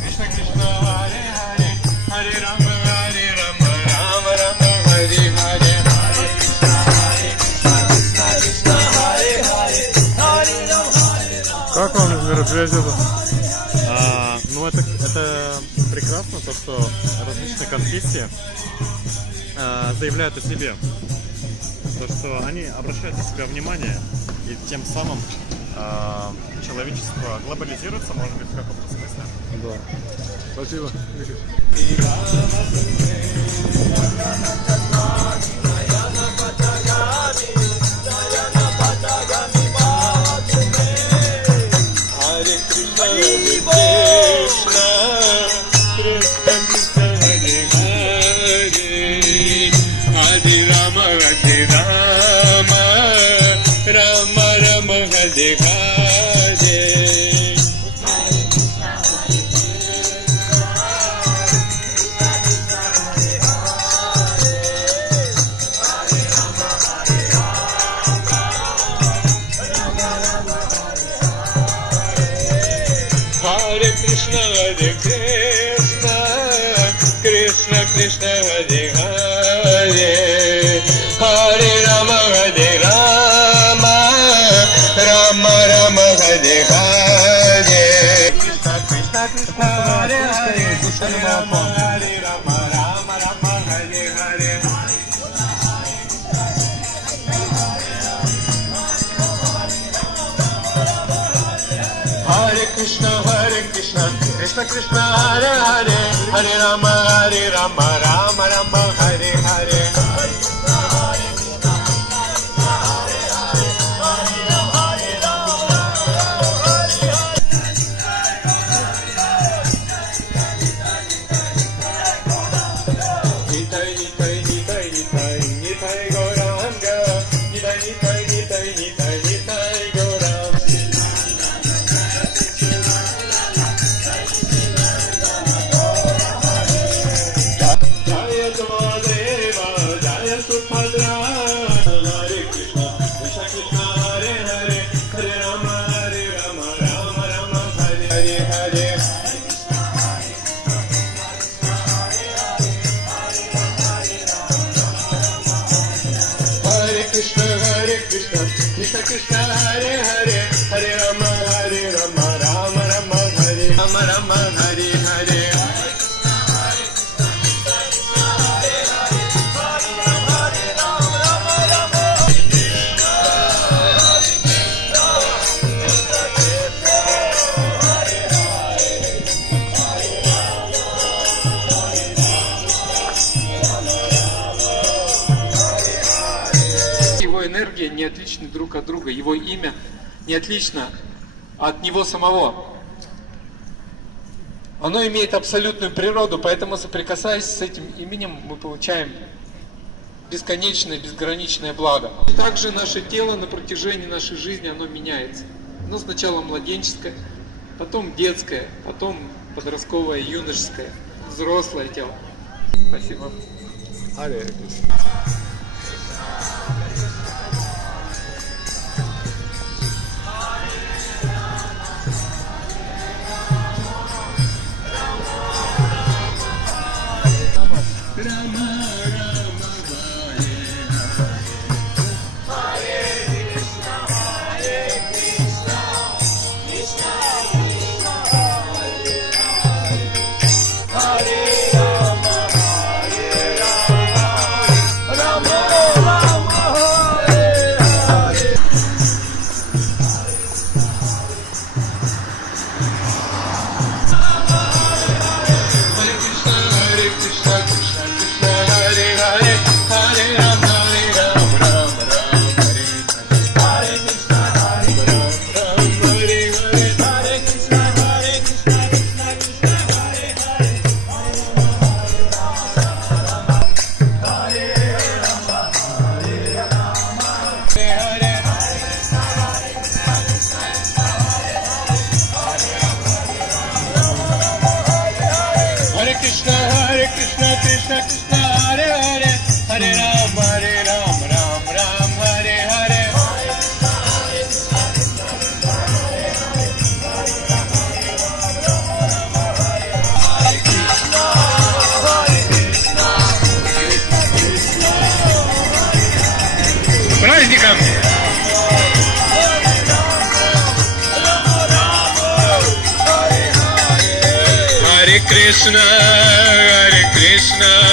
Krishna Krishna Hare Hare Hare Rama Rama Rama Hare Hare Как вам мероприятие? Ну это прекрасно, то что различные конфессии заявляют о себе, то что они обращают на себя внимание, и тем самым человечество глобализируется, может быть, в каком-то смысле. Да. Спасибо. Hare Krishna Krishna Krishna Hare Hare Hare Rama Rama Rama Hare Hare Krishna Krishna Krishna Hare Hare Hare Rama Rama Rama Hare Hare Hare Krishna Krishna Krishna Hare Hare Hare Rama Rama Rama Hare Hare Krishna Krishna Hare Hare Hare Rama Rama Rama Hare Rama Hare Hare Его энергия не отличны друг от друга, его имя не отлично от него самого. Оно имеет абсолютную природу, поэтому, соприкасаясь с этим именем, мы получаем бесконечное, безграничное благо. Также наше тело на протяжении нашей жизни, оно меняется. Оно сначала младенческое, потом детское, потом подростковое, юношеское, взрослое тело. Спасибо. welcome. Hare Krishna, Hare Krishna,